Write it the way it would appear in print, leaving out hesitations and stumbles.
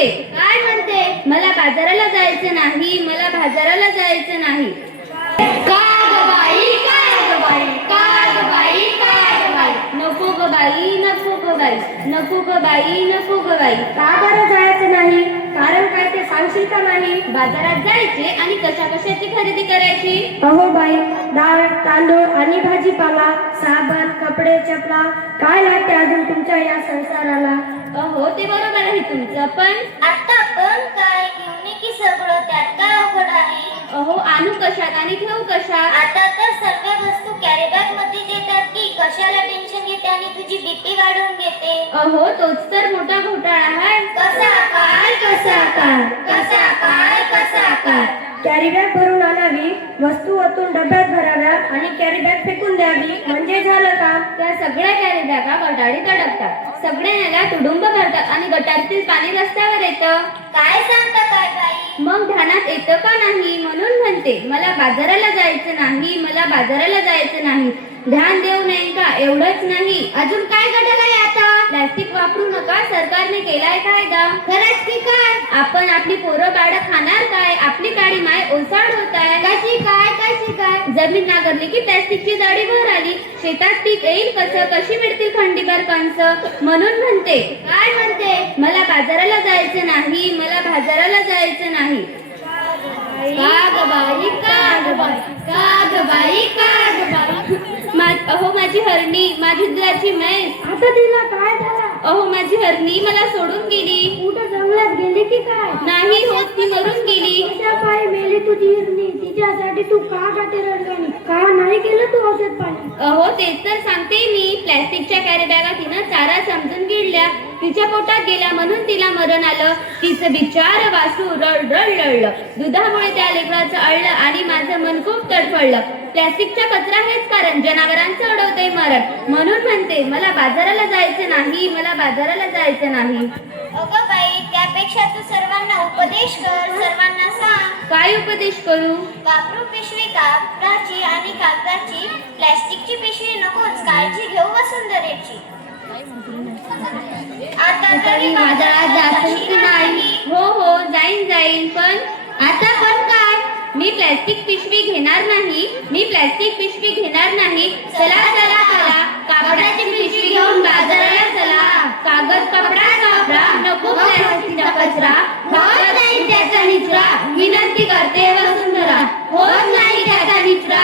म्हणते. काय म्हणते? मला बाजाराला जायचं नाही, मला बाजाराला जायचं नाही. का ग बाई, काय ग बाई, का ग बाई, काय ग बाई. नको ग बाई, नको ग बाई, नको ग बाई, नको ग बाई. का बरं जायचं नाही? कारण काय ते सांगशील का नाही? बाजारात जायचे आणि कशा कशाची खरेदी करायची. अहो बाई, डाळ तांदूळ आणि भाजीपाला, साबण कपडे चपला, काय लागते अजून तुमच्या या संसाराला? अहो ते बरोबर आहे तुमचं, पण आता पण काय घेऊन ये की सगळं, त्यात काय अवघड आहे? अहो आणू कशात आणि ठेवू कशात. आता तर सर्व वस्तू कॅरी बॅग मध्ये देतात की कशाला टेन्शन घेते आणि तुझी बीपी वाढवून घेते. अहो तोच तर मोठा घोटाळा आहे. कसा काय, कसा काय, कसा काय, कसा काय. कॅरी बॅग भरून आणावी, वस्तू ओतून डब्यात भराव्या आणि कॅरी बॅग फेकून द्यावी, म्हणजे झालं का? त्या सगळ्या कॅरी बॅगा गटारीत अडकतात, सगळे नाल्या तुडुंब भरतात आणि गटारीतील पाणी रस्त्यावर येतं. काय सांगता काय बाई? मग ध्यानात येतं का नाही? म्हणून म्हणते मला बाजाराला जायचं नाही, मला बाजाराला जायचं नाही. ध्यान देऊ नये का? एवढंच नाही, अजून काय घडलंय आता? प्लॅस्टिक वापरू नका, सरकारने केलाय कायदा. खरंच की काय? आपण आपली पोरं बाळं खाणार काय? आपली काळी माय ओसाड होत आहे. कशी काय, कशी काय? जमीन नांगरली की प्लॅस्टिकची जाडी वर आली, शेतात पीक येईल कसं? कशी मिळतील खंडीभर कणसं? म्हणून म्हणते. काय म्हणते? मला बाजाराला जायचं नाही, मला बाजाराला जायचं नाही. का ग बाई, का ग बाई, का ग बाई, का ग बाई. अहो माझी हरणी, माझी दुधाची म्हैस. आता तिला काय झालं? अहो माझी हरणी मला सोडून गेली. कुठं जंगलात गेली की काय? नाही होत, ती मरून गेली. कशा पाय मेली तुझी हिरणी? तिच्यासाठी तू का गाठी रडगाणी? का नाही केलं तू औषध पाणी? अहो तेच तर सांगते मी. प्लॅस्टिकच्या कॅरी बॅगा तिनं चारा समजून गिळल्या, तिच्या पोटात गेल्या म्हणून तिला मरण आलं. तिचं बिचार वासू रड रडलं. दुधामुळे त्या लेकराचं अळलं आणि माझं मन खूप तडफडलं. प्लॅस्टिकचा कचरा हेच कारण, जनावरांचं अडवतंय मरण. म्हणून म्हणते मला बाजाराला जायचं नाही, मला बाजाराला जायचं नाही. अगं बाई, त्यापेक्षा तू सर्वांना उपदेश कर, सर्वांना सांग. काय उपदेश करू? वापरू पिशवी कापडाची आणि कागदाची, प्लॅस्टिकची पिशवी नकोच, काळजी घेऊ वसुंधरेची. आता तरी बाजारात जाशील की नाही? हो हो जाईन, पण आता पण काय? मी प्लॅस्टिक पिशवी घेणार नाही, मी प्लॅस्टिक पिशवी घेणार नाही. चला चला चला, कापडाची पिशवी घेऊन बाजाराला चला. कागद कपडा वापरा, नको प्लॅस्टिकचा कचरा. होत नाही त्याचा निचरा, विनंती करते वसुंधरा. होत नाही त्याचा निचरा,